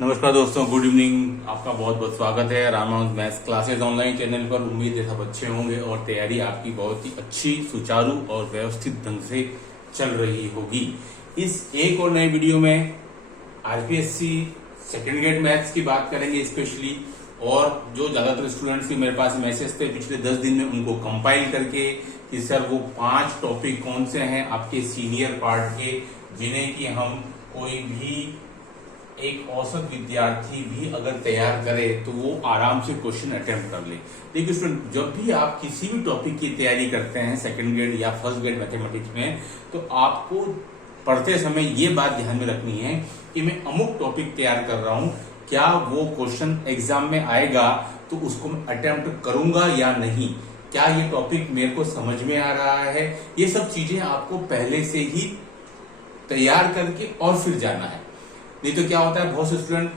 नमस्कार दोस्तों, good evening. आपका बहुत बहुत स्वागत है Ramanuj maths classes online channel पर। उम्मीद है सब अच्छे होंगे और तैयारी आपकी बहुत ही अच्छी, सुचारू और व्यवस्थित ढंग से चल रही होगी। इस एक और नए वीडियो में आरपीएससी सेकंड ग्रेड मैथ्स की बात करेंगे स्पेशली। और जो ज्यादातर स्टूडेंट्स के मेरे पास मैसेज थे पिछले 10 दिन में, उनको कंपाइल करके कि सर वो 5 टॉपिक कौन से हैं आपके सीनियर पार्ट के, जिन्हें कि हम कोई भी एक औसत विद्यार्थी भी अगर तैयार करे तो वो आराम से क्वेश्चन अटेम्प्ट कर ले। देखिए स्टूडेंट, जब भी आप किसी भी टॉपिक की तैयारी करते हैं सेकंड ग्रेड या फर्स्ट ग्रेड मैथमेटिक्स में, तो आपको पढ़ते समय ये बात ध्यान में रखनी है कि मैं अमुक टॉपिक तैयार कर रहा हूं, क्या वो क्वेश्चन एग्जाम में आएगा तो उसको मैं अटेम्प्ट करूंगा या नहीं, क्या ये टॉपिक मेरे को समझ में आ रहा है। ये सब चीजें आपको पहले से ही तैयार करके और फिर जाना है। नहीं तो क्या होता है, बहुत से स्टूडेंट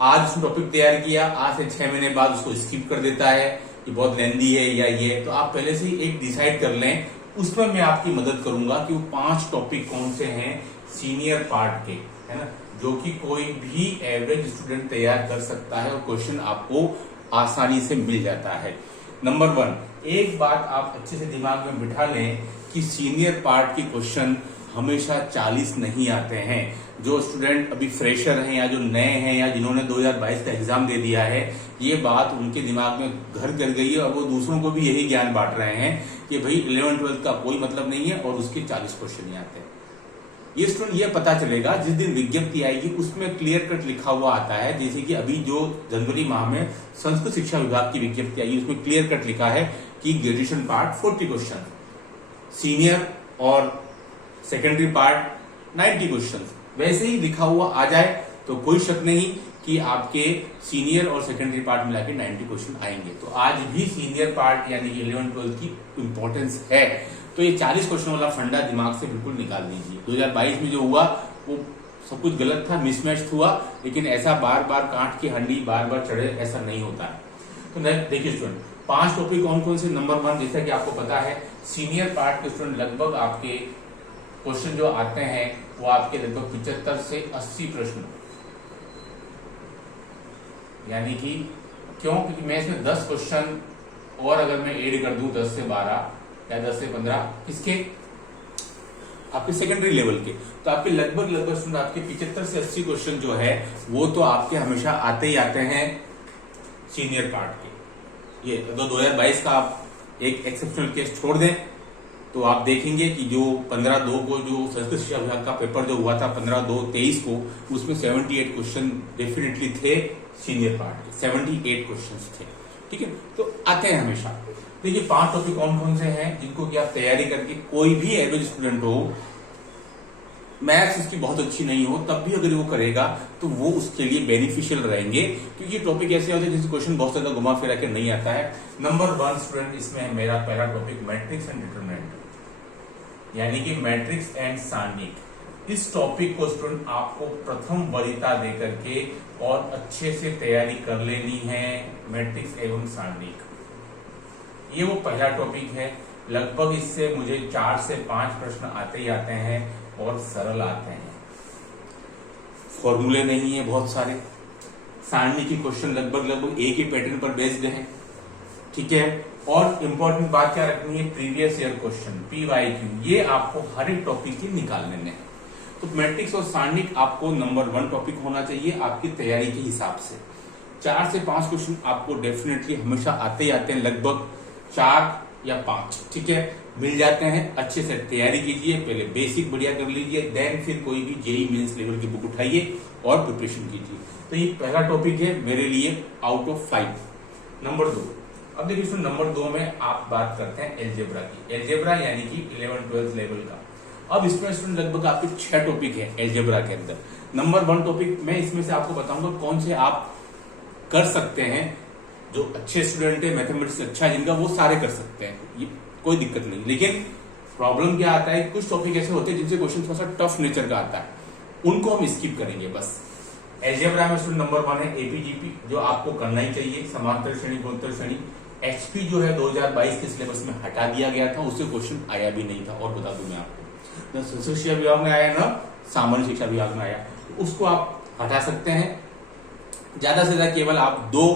आज उसने टॉपिक तैयार किया, आज से 6 महीने बाद उसको स्किप कर देता है, ये बहुत लेंदी है या ये। तो आप पहले से ही एक डिसाइड कर लें, उसमें मैं आपकी मदद करूंगा कि वो 5 टॉपिक कौन से हैं सीनियर पार्ट के, है ना, जो कि कोई भी एवरेज स्टूडेंट तैयार कर सकता है और क्वेश्चन आपको आसानी से मिल जाता है। नंबर 1, एक बात आप अच्छे से दिमाग में बिठा लें कि सीनियर पार्ट के क्वेश्चन हमेशा 40 नहीं आते हैं। जो स्टूडेंट अभी फ्रेशर हैं या जो नए हैं या जिन्होंने 2022 का एग्जाम दे दिया है, ये बात उनके दिमाग में घर कर गई है और वो दूसरों को भी यही ज्ञान बांट रहे हैं कि भाई 11th-12th का कोई मतलब नहीं है और उसके 40 क्वेश्चन ही आते हैं। ये स्टूडेंट ये पता चलेगा जिस दिन विज्ञप्ति आएगी, उसमें क्लियर कट लिखा हुआ आता है। जैसे कि अभी जो जनवरी माह में संस्कृत शिक्षा विभाग की विज्ञप्ति आई, उसमें क्लियर कट लिखा है कि ग्रेजुएशन पार्ट 40 क्वेश्चन, सीनियर और सेकेंडरी पार्ट 90 क्वेश्चन। वैसे ही लिखा हुआ आ जाए तो कोई शक नहीं कि आपके सीनियर और सेकेंडरी पार्ट मिला के 90 क्वेश्चन आएंगे। तो आज भी सीनियर पार्ट यानी कि 11th-12th की इंपॉर्टेंस है। तो ये 40 क्वेश्चन वाला फंडा दिमाग से बिल्कुल निकाल दीजिए। 2022 में जो हुआ वो सब कुछ गलत था, मिसमैच हुआ, लेकिन ऐसा बार बार कांट की हंडी बार बार चढ़े ऐसा नहीं होता है। तो देखिए स्टूडेंट, 5 टॉपिक कौन कौन से। नंबर 1, जैसा कि आपको पता है सीनियर पार्ट के स्टूडेंट लगभग आपके क्वेश्चन जो आते हैं वो आपके लगभग 75 से 80 प्रश्न, यानी कि क्यों, क्योंकि मैं इसमें 10 क्वेश्चन और अगर मैं ऐड कर दूं 10 से 12 या 10 से 15 किसके, आपके सेकेंडरी लेवल के, तो आपके लगभग स्टूडेंट आपके 75 से 80 क्वेश्चन जो है वो तो आपके हमेशा आते ही आते हैं सीनियर पार्ट के। ये तो 2022 का आप एक एक्सेप्शनल केस छोड़ दें तो आप देखेंगे कि जो 15/2 को जो संस्कृत शिक्षा विभाग का पेपर जो हुआ था 15/2/23 को, उसमें 78 क्वेश्चन डेफिनेटली थे सीनियर पार्ट के, 78 क्वेश्चन थे। ठीक है, तो आते हैं हमेशा। देखिए 5 टॉपिक कौन कौन से हैं जिनको कि आप तैयारी करके, कोई भी एवरेज स्टूडेंट हो, मैथ्स उसकी बहुत अच्छी नहीं हो, तब भी अगर वो करेगा तो वो उसके लिए बेनिफिशियल रहेंगे, क्योंकि टॉपिक ऐसे होते हैं जिससे क्वेश्चन बहुत ज्यादा घुमा फिरा के नहीं आता है। नंबर 1 स्टूडेंट, इसमें मेरा पहला टॉपिक मैट्रिक्स एंड डिटरमिनेंट, यानी कि मैट्रिक्स एंड सारणिक। इस टॉपिक को स्टूडेंट आपको प्रथम वरीयता देकर के और अच्छे से तैयारी कर लेनी है, मैट्रिक्स एवं सारणिक। ये वो पहला टॉपिक है। लगभग इससे मुझे 4 से 5 प्रश्न आते ही आते हैं और सरल आते हैं, फॉर्मूले नहीं है बहुत सारे। सारणी की क्वेश्चन लगभग एक ही पैटर्न पर बेस्ड है। ठीक है, और इंपॉर्टेंट बात क्या रखनी है, प्रीवियस ईयर क्वेश्चन PYQ, ये आपको हर एक टॉपिक के निकाल लेने हैं। तो मैट्रिक्स और सारणिक आपको नंबर 1 टॉपिक होना चाहिए आपकी तैयारी के हिसाब से। 4 से 5 क्वेश्चन आपको डेफिनेटली हमेशा आते ही आते हैं, लगभग 4 या 5, ठीक है, मिल जाते हैं। अच्छे से तैयारी कीजिए, पहले बेसिक बढ़िया कर लीजिए, देन फिर कोई भी जेईई मेंस लेवल की बुक उठाइए और प्रिपरेशन कीजिए। तो ये पहला टॉपिक है मेरे लिए आउट ऑफ 5। नंबर 2, अब देखिए इसमें नंबर 2 में आप बात करते हैं एलजेब्रा की। एलजेब्रा यानी कि 11th-12th लेवल का। अब इसमें स्टूडेंट लगभग आपके 6 टॉपिक है एलजेब्रा के अंदर। नंबर 1 टॉपिक मैं इसमें से आपको बताऊंगा कौन से आप कर सकते हैं। जो अच्छे स्टूडेंट है, मैथमेटिक्स अच्छा जिनका, वो सारे कर सकते हैं, ये कोई दिक्कत नहीं। लेकिन प्रॉब्लम क्या आता है, कुछ टॉपिक ऐसे होते हैं जिनसे क्वेश्चन थोड़ा सा टफ नेचर का आता है, उनको हम स्किप करेंगे बस। एलजेब्रा में स्टूडेंट नंबर 1 है एपीजीपी, जो आपको करना ही चाहिए, समांतर श्रेणी गुणोत्तर श्रेणी। एचपी जो है 2022 के सिलेबस में हटा दिया गया था, उससे क्वेश्चन आया भी नहीं था। और बता दूं मैं आपको, न संस्कृत शिक्षा विभाग में आया, न सामान्य शिक्षा विभाग में आया, उसको आप हटा सकते हैं। ज्यादा से ज्यादा केवल आप दो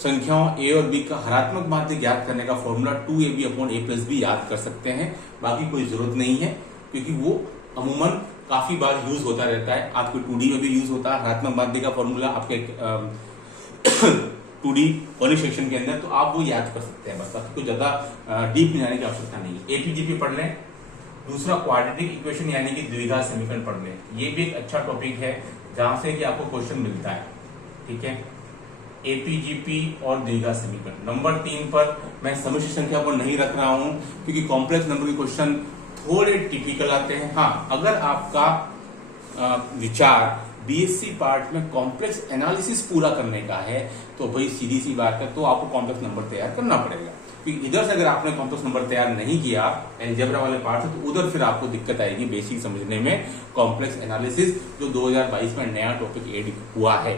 संख्याओं a और b का हरात्मक माध्य ज्ञात करने का फॉर्मूला 2ab/a+b याद कर सकते हैं, बाकी कोई जरूरत नहीं है, क्योंकि वो अमूमन काफी बार यूज होता रहता है। आपके 2D में भी यूज होता है हरात्मक माध्य का फॉर्मूला आपके 2D कॉनिक सेक्शन के अंदर, तो आप वो याद कर सकते हैं बस, बाकी कोई ज्यादा डीप में जाने की आवश्यकता नहीं है। एपीजीपी पढ़ लें। दूसरा क्वाड्रेटिक इक्वेशन यानी कि द्विघात समीकरण पढ़ लें, ये भी एक अच्छा टॉपिक है जहां से कि आपको क्वेश्चन मिलता है। ठीक है, एपीजीपी और द्विघात समीकरण। नंबर 3 पर मैं समिश्र संख्या को नहीं रख रहा हूं, क्योंकि कॉम्प्लेक्स नंबर के क्वेश्चन थोड़े टिपिकल आते हैं। हाँ, अगर आपका विचार बीएससी पार्ट में कॉम्प्लेक्स एनालिसिस पूरा करने का है तो भाई सीधी सी बात है, तो आपको कॉम्प्लेक्स नंबर तैयार करना पड़ेगा, क्योंकि इधर से अगर आपने कॉम्प्लेक्स नंबर तैयार नहीं किया अलजेब्रा वाले पार्ट से, तो उधर फिर आपको दिक्कत आएगी बेसिक समझने में कॉम्प्लेक्स एनालिसिस, जो 2022 में नया टॉपिक एड हुआ है।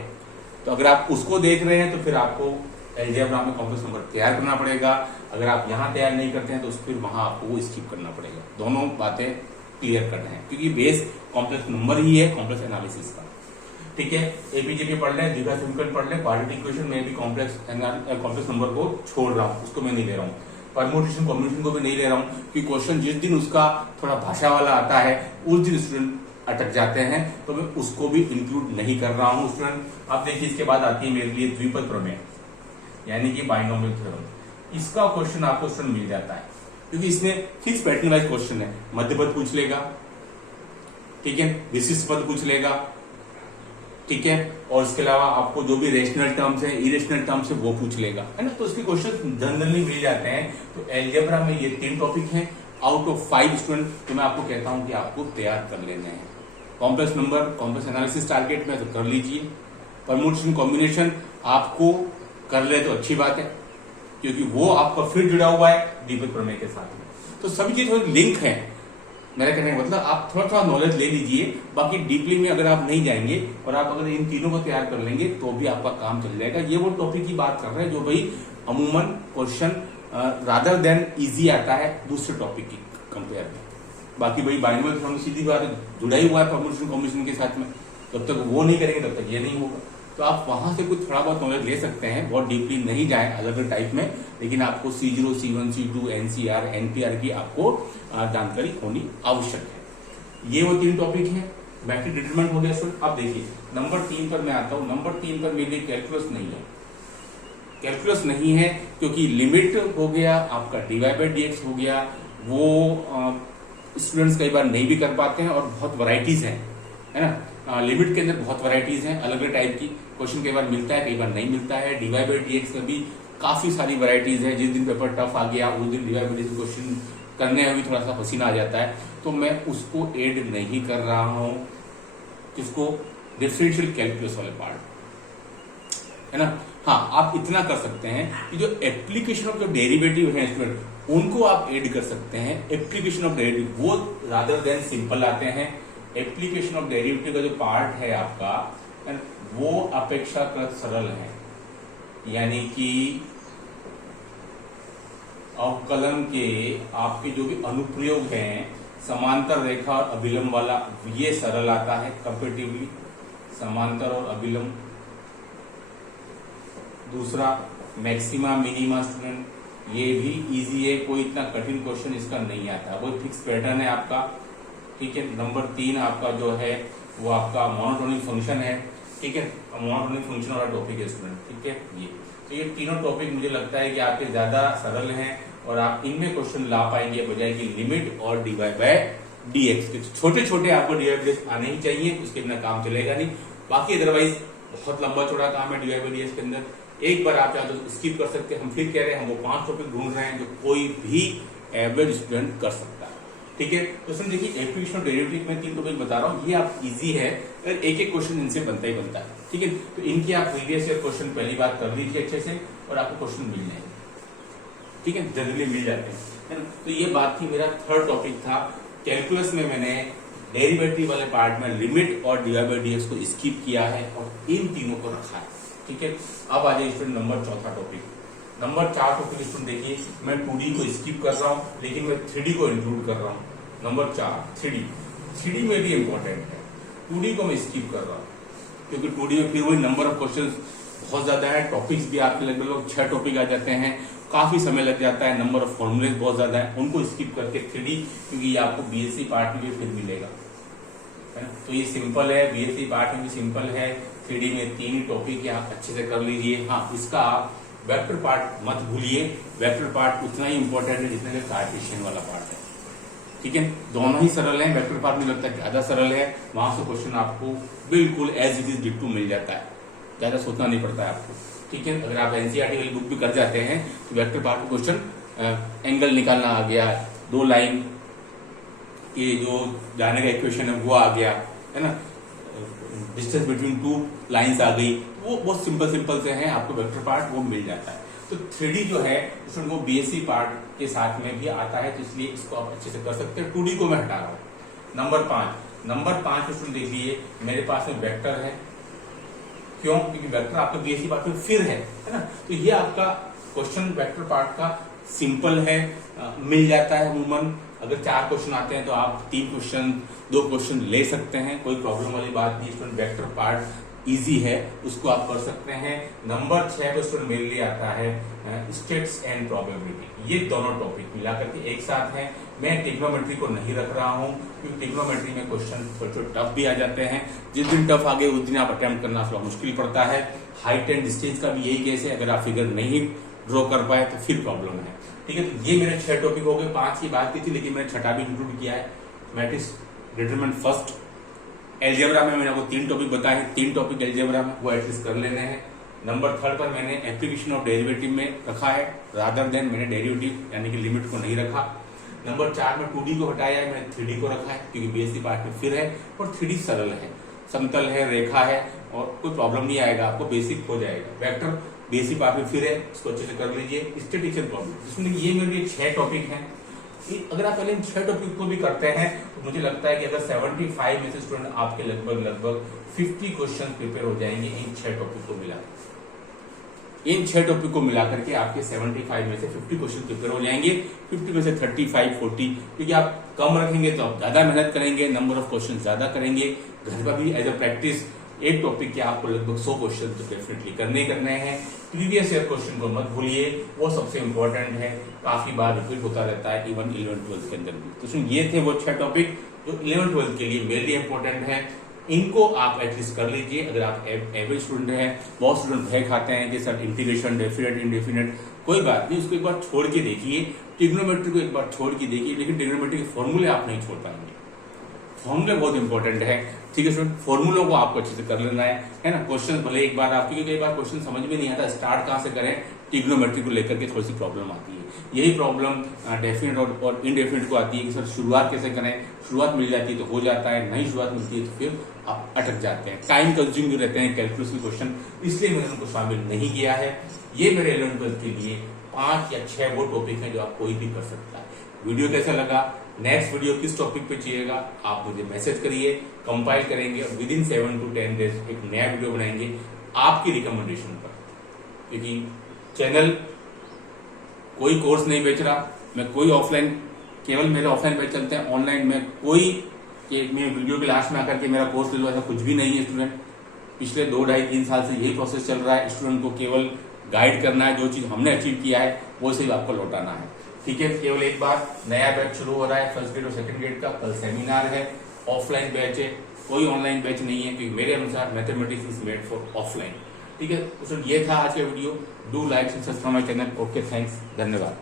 तो अगर आप उसको देख रहे हैं तो फिर आपको अलजेब्रा में कॉम्प्लेक्स नंबर तैयार करना पड़ेगा। अगर आप यहाँ तैयार नहीं करते हैं तो फिर वहां आपको वो स्किप करना पड़ेगा। दोनों बातें क्लियर करना है, क्योंकि बेस कॉम्प्लेक्स नंबर ही है कॉम्प्लेक्स एनालिसिस का। ठीक है, एपीजीपी पढ़ लें, द्विघात समीकरण पढ़ लें, क्वाड्रेटिक इक्वेशन में भी कॉम्प्लेक्स नंबर को छोड़ रहा हूं, उसको मैं नहीं ले रहा हूं। परम्यूटेशन कॉम्बिनेशन को भी नहीं ले रहा हूं, कि क्वेश्चन जिस दिन उसका थोड़ा भाषा वाला आता है उस दिन स्टूडेंट अटक जाते हैं, तो मैं उसको भी इंक्लूड नहीं कर रहा हूं स्टूडेंट। अब देखिए, इसके बाद आती है मेरे लिए द्विपद प्रमेय, यानी कि बाइनोमियल थ्योरम। इसका क्वेश्चन आपको स्टूडेंट मिल जाता है, क्योंकि इसमें फिक्स पैटर्न वाइज क्वेश्चन है। मध्य पद पूछ लेगा, ठीक है, विशिष्ट पद पूछ लेगा, ठीक है, और इसके अलावा आपको जो भी रेशनल टर्म्स है, इरेशनल टर्म्स है, वो पूछ लेगा, है ना। तो इसके क्वेश्चन जनरली मिल जाते हैं। तो अलजेब्रा में ये 3 टॉपिक हैं आउट ऑफ 5 स्टूडेंट, तो मैं आपको कहता हूं कि आपको तैयार कर लेने हैं। Complex number, complex analysis target में तो कर लीजिए। परम्यूटेशन कॉम्बिनेशन आपको कर ले तो अच्छी बात है, क्योंकि वो आपका फिर जुड़ा हुआ है द्विपद प्रमेय के साथ में। तो सभी चीज थोड़ी लिंक है, मेरा कहने का मतलब आप थोड़ा थोड़ा नॉलेज ले लीजिए, बाकी डीपली में अगर आप नहीं जाएंगे और आप अगर इन तीनों को तैयार कर लेंगे तो भी आपका काम चल जाएगा। ये वो टॉपिक की बात कर रहे हैं जो भाई अमूमन क्वेश्चन रादर देन इजी आता है दूसरे टॉपिक की कंपेयर में। बाकी भाई बाइनोमियल थ्योरम सीधी बात है, जुड़ा ही हुआ है परम्यूटेशन कॉम्बिनेशन के साथ में, जब तक वो नहीं करेंगे तब तक ये नहीं होगा। तो आप वहां से कुछ थोड़ा बहुत नॉलेज ले सकते हैं, बहुत डीपली नहीं जाए अलग अलग टाइप में, लेकिन आपको C0, C1, C2, NCR, NPR की आपको जानकारी होनी आवश्यक है। ये वो 3 टॉपिक हैं, बाकी डिटरमिनेंट हो गया स्टूडेंट। अब देखिए नंबर 3 पर मैं आता हूं। नंबर 3 पर मेरे लिए कैलकुलस नहीं है। कैलकुलस नहीं है क्योंकि लिमिट हो गया आपका, dy/dx हो गया, वो स्टूडेंट्स कई बार नहीं भी कर पाते हैं, और बहुत वैरायटीज हैं, है ना। लिमिट के अंदर बहुत वैरायटीज हैं, अलग अलग टाइप की क्वेश्चन कई बार मिलता है, कई बार नहीं मिलता है। dy/dx में भी काफी सारी वैरायटीज है। जिस दिन पेपर टफ आ गया उस दिन dy/dx क्वेश्चन करने में भी थोड़ा सा पसीना आ जाता है, तो मैं उसको ऐड नहीं कर रहा हूं। किसको? डिफरेंशियल कैलकुलस वाले पार्ट, है ना। हाँ, आप इतना कर सकते हैं कि जो एप्लीकेशन ऑफ जो डेरिवेटिव है स्टूडेंट, उनको आप ऐड कर सकते हैं। एप्लीकेशन ऑफ डेरिवेटिव वो रादर देन सिंपल आते हैं। एप्लीकेशन ऑफ डेरिवेटिव का जो पार्ट है आपका, वो अपेक्षाकृत सरल है, यानी कि अवकलन के आपके जो भी अनुप्रयोग हैं, समांतर रेखा और अभिलंब वाला, ये सरल आता है कंपेटिवली, समांतर और अभिलंब। दूसरा मैक्सिमा मिनिमा स्टूडेंट, ये भी इजी है, कोई इतना कठिन क्वेश्चन इसका नहीं आता, वो फिक्स पैटर्न है आपका, ठीक है। नंबर 3 आपका जो है वो आपका मोनोटोनिक फंक्शन है, ठीक है, मोनोटोनिक फंक्शन वाला टॉपिक है स्टूडेंट, ठीक है। ये तो ये तीनों टॉपिक मुझे लगता है कि आपके ज्यादा सरल हैं और आप इनमें क्वेश्चन ला पाएंगे, बजाय कि लिमिट और dy/dx के। छोटे छोटे आपको dy/dx आने ही चाहिए, उसके बिना काम चलेगा नहीं। बाकी अदरवाइज बहुत लंबा चौड़ा काम है dy/dx के अंदर। एक बार आप चाहे तो स्किप कर सकते हैं। हम फिर कह रहे हैं, हम वो 5 टॉपिक ढूंढ रहे हैं जो कोई भी एवरेज स्टूडेंट कर सकता है, ठीक है। तो सर देखिए, एप्लीकेशन ऑफ डेरिवेटिव में 3 टॉपिक बता रहा हूँ, ये आप इजी है, एक एक क्वेश्चन इनसे बनता ही बनता है, ठीक है। तो इनके आप प्रीवियस ईयर क्वेश्चन पहली बार कर लीजिए अच्छे से, और आपको क्वेश्चन मिल जाएंगे, ठीक है, जनरली मिल जाते हैं, है ना। तो ये बात थी, मेरा 3rd टॉपिक था। कैलकुलस में मैंने डेरिवेटिव वाले पार्ट में लिमिट और dy/dx को स्किप किया है और इन तीनों को रखा है, ठीक है। अब आ जाए स्टूडेंट नंबर 4था टॉपिक। नंबर 4 टॉपिक स्टूडेंट देखिए, मैं 2D को स्किप कर रहा हूँ, लेकिन मैं 3D को इंक्लूड कर रहा हूँ। नंबर 4 3D में भी इंपॉर्टेंट है, 2D को मैं स्किप कर रहा हूँ, क्योंकि 2D में फिर वही नंबर ऑफ क्वेश्चन बहुत ज्यादा है, टॉपिक्स भी आपके लगभग 6 टॉपिक आ जाते हैं, काफी समय लग जाता है, नंबर ऑफ फॉर्मूलेज बहुत ज्यादा है, उनको स्किप करके 3D, क्योंकि ये आपको बीएससी पार्ट में भी फिर मिलेगा, है ना। तो ये सिंपल है, बीएससी पार्ट में भी सिंपल है, 3D में 3 ही टॉपिक आप अच्छे से कर लीजिए। हाँ, इसका आप वेक्टर पार्ट मत भूलिए, वेक्टर पार्ट उतना ही इंपॉर्टेंट है जितना कि कार्टेशियन वाला पार्ट है, ठीक है। दोनों ही सरल हैं, वेक्टर पार्ट मुझे लगता है ज्यादा सरल है, वहां से क्वेश्चन आपको बिल्कुल एज इट इज डिट्टू मिल जाता है, ज्यादा सोचना नहीं पड़ता है आपको, ठीक है। अगर आप एनसीईआरटी वाली बुक भी कर जाते हैं तो वेक्टर पार्ट क्वेश्चन एंगल निकालना आ गया, 2 लाइन के जो जाने का इक्वेशन है वो आ गया, है ना, डिस्टेंस बिटवीन 2 लाइंस आ गई, वो बहुत सिंपल से हैं, आपको वेक्टर पार्ट वो मिल जाता है। तो 3D जो है वो बीएससी पार्ट के साथ में भी आता है, तो इसलिए इसको आप अच्छे से कर सकते हैं। 2D को मैं हटा रहा हूं। नंबर 5 में सुन देखिए, मेरे पास में वेक्टर है, क्यों? क्योंकि वेक्टर आपका बीएससी पार्ट में फिर है ना, तो ये आपका क्वेश्चन वेक्टर पार्ट का सिंपल है, मिल जाता है अमूमन। अगर 4 क्वेश्चन आते हैं तो आप 3 क्वेश्चन 2 क्वेश्चन ले सकते हैं, कोई प्रॉब्लम वाली बात नहीं। स्टूडेंट वेक्टर पार्ट इजी है, उसको आप कर सकते हैं। नंबर 6 पे स्टूडेंट मेरे लिए आता है स्टेट्स एंड प्रोबेबिलिटी, ये दोनों टॉपिक मिला करके एक साथ हैं। मैं ट्रिग्नोमेट्री को नहीं रख रहा हूं, क्योंकि ट्रिग्नोमेट्री में क्वेश्चन थोड़े टफ भी आ जाते हैं, जिस दिन टफ आ गए उस दिन आप अटेम्प्ट करना थोड़ा मुश्किल पड़ता है। हाइट एंड डिस्टेंस का भी यही केस है, अगर आप फिगर नहीं ड्रॉ कर पाए तो फिर प्रॉब्लम है, ठीक है। तो ये मेरे 6 टॉपिक हो गए, 5 की बात की थी, लेकिन मैंने 6ठा भी इंक्लूड किया है, मैट्रिक्स डिटरमिनेंट फर्स्ट। एलजेब्रा में मैंने आपको 3 टॉपिक बताए हैं, 3 टॉपिक एलजेब्रा में वो एटलीस्ट कर लेने हैं। नंबर 3 पर मैंने एप्लीकेशन ऑफ डेरिवेटिव में रखा है, रादर देन मैंने डेरिवेटिव यानी कि लिमिट को नहीं रखा। नंबर 4 में 2D को हटाया है, मैंने 3D को रखा है, क्योंकि बीएससी पार्ट में फिर है और 3D सरल है, समतल है, रेखा है, और कोई प्रॉब्लम नहीं आएगा, आपको बेसिक हो जाएगा। वेक्टर बीएससी पार्ट में फिर है, इसको अच्छे से कर लीजिए। स्टैटिस्टिक्स एंड प्रॉब्लम, जिसमें ये मेरे लिए 6 टॉपिक हैं। अगर आप पहले इन 6 टॉपिक को भी करते हैं तो मुझे लगता है कि अगर 75 में से स्टूडेंट आपके लगभग 50 क्वेश्चन प्रिपेयर हो जाएंगे इन 6 टॉपिक को मिला। इन 6 टॉपिक को मिला करके आपके 75 में से 50 क्वेश्चन प्रिपेयर हो जाएंगे, 50 में से 35 40, क्योंकि आप कम रखेंगे तो आप ज्यादा मेहनत करेंगे, नंबर ऑफ क्वेश्चन ज्यादा करेंगे। घर पर भी एज अ प्रैक्टिस एक टॉपिक के आपको लगभग 100 क्वेश्चन तो डेफिनेटली करने हैं। प्रीवियस ईयर क्वेश्चन को मत भूलिए, वो सबसे इंपॉर्टेंट है, काफी बार रिपीट होता रहता है, इवन 11th-12th के अंदर भी। तो ये थे वो 6 टॉपिक जो 11th-12th के लिए मेरे लिए इंपॉर्टेंट है, इनको आप एटलीस्ट कर लीजिए। अगर आप एवरेज स्टूडेंट हैं, बहुत स्टूडेंट भय खाते हैं कि सर इंटीग्रेशन डेफिनेट इंडेफिनेट, कोई बात नहीं, उसको एक बार छोड़ के देखिए। ट्रिग्नोमेट्री को एक बार छोड़ के देखिए, लेकिन ट्रिग्नोमेट्री के फॉर्मूले आप नहीं छोड़ पाएंगे, फॉर्मूले बहुत इंपॉर्टेंट है, ठीक है स्टूडेंट। फॉर्मूलों को आपको अच्छे से कर लेना है ना। क्वेश्चन भले एक बार आपकी, कई बार क्वेश्चन समझ में नहीं आता, स्टार्ट कहां से करें, ट्रिग्नोमेट्री को लेकर के थोड़ी सी प्रॉब्लम आती है। यही प्रॉब्लम डेफिनेट और इनडेफिनेट को आती है कि सर शुरुआत कैसे करें, शुरुआत मिल जाती है तो हो जाता है, नहीं शुरुआत मिलती है तो फिर आप अटक जाते हैं, टाइम कंज्यूमिंग रहते हैं कैलकुलस के क्वेश्चन, इसलिए मैंने उनको शामिल नहीं किया है। ये मेरे 11th-12th के लिए 5 या 6 वो टॉपिक है जो आप कोई भी कर सकता है। वीडियो कैसा लगा, नेक्स्ट वीडियो किस टॉपिक पे चाहिएगा, आप मुझे मैसेज करिए, कंपाइल करेंगे और विद इन 7 to 10 डेज एक नया वीडियो बनाएंगे आपकी रिकमेंडेशन पर। क्योंकि चैनल कोई कोर्स नहीं बेच रहा, मैं कोई ऑफलाइन, केवल मेरे ऑफलाइन बैच चलते हैं, ऑनलाइन में कोई मैं वीडियो के लास्ट में आकर के मेरा कोर्स ले लो, ऐसा कुछ भी नहीं है स्टूडेंट। पिछले 2 ढाई 3 साल से यही प्रोसेस चल रहा है, स्टूडेंट को केवल गाइड करना है, जो चीज हमने अचीव किया है वो सिर्फ आपको लौटाना है, ठीक है। केवल एक बार नया बैच शुरू हो रहा है, फर्स्ट ग्रेड और सेकंड ग्रेड का, कल सेमिनार है, ऑफलाइन बैच है, कोई ऑनलाइन बैच नहीं है, क्योंकि मेरे अनुसार mathematics is made for offline, ठीक है। तो ये था आज का video. Do like subscribe my channel. Okay, thanks, धन्यवाद।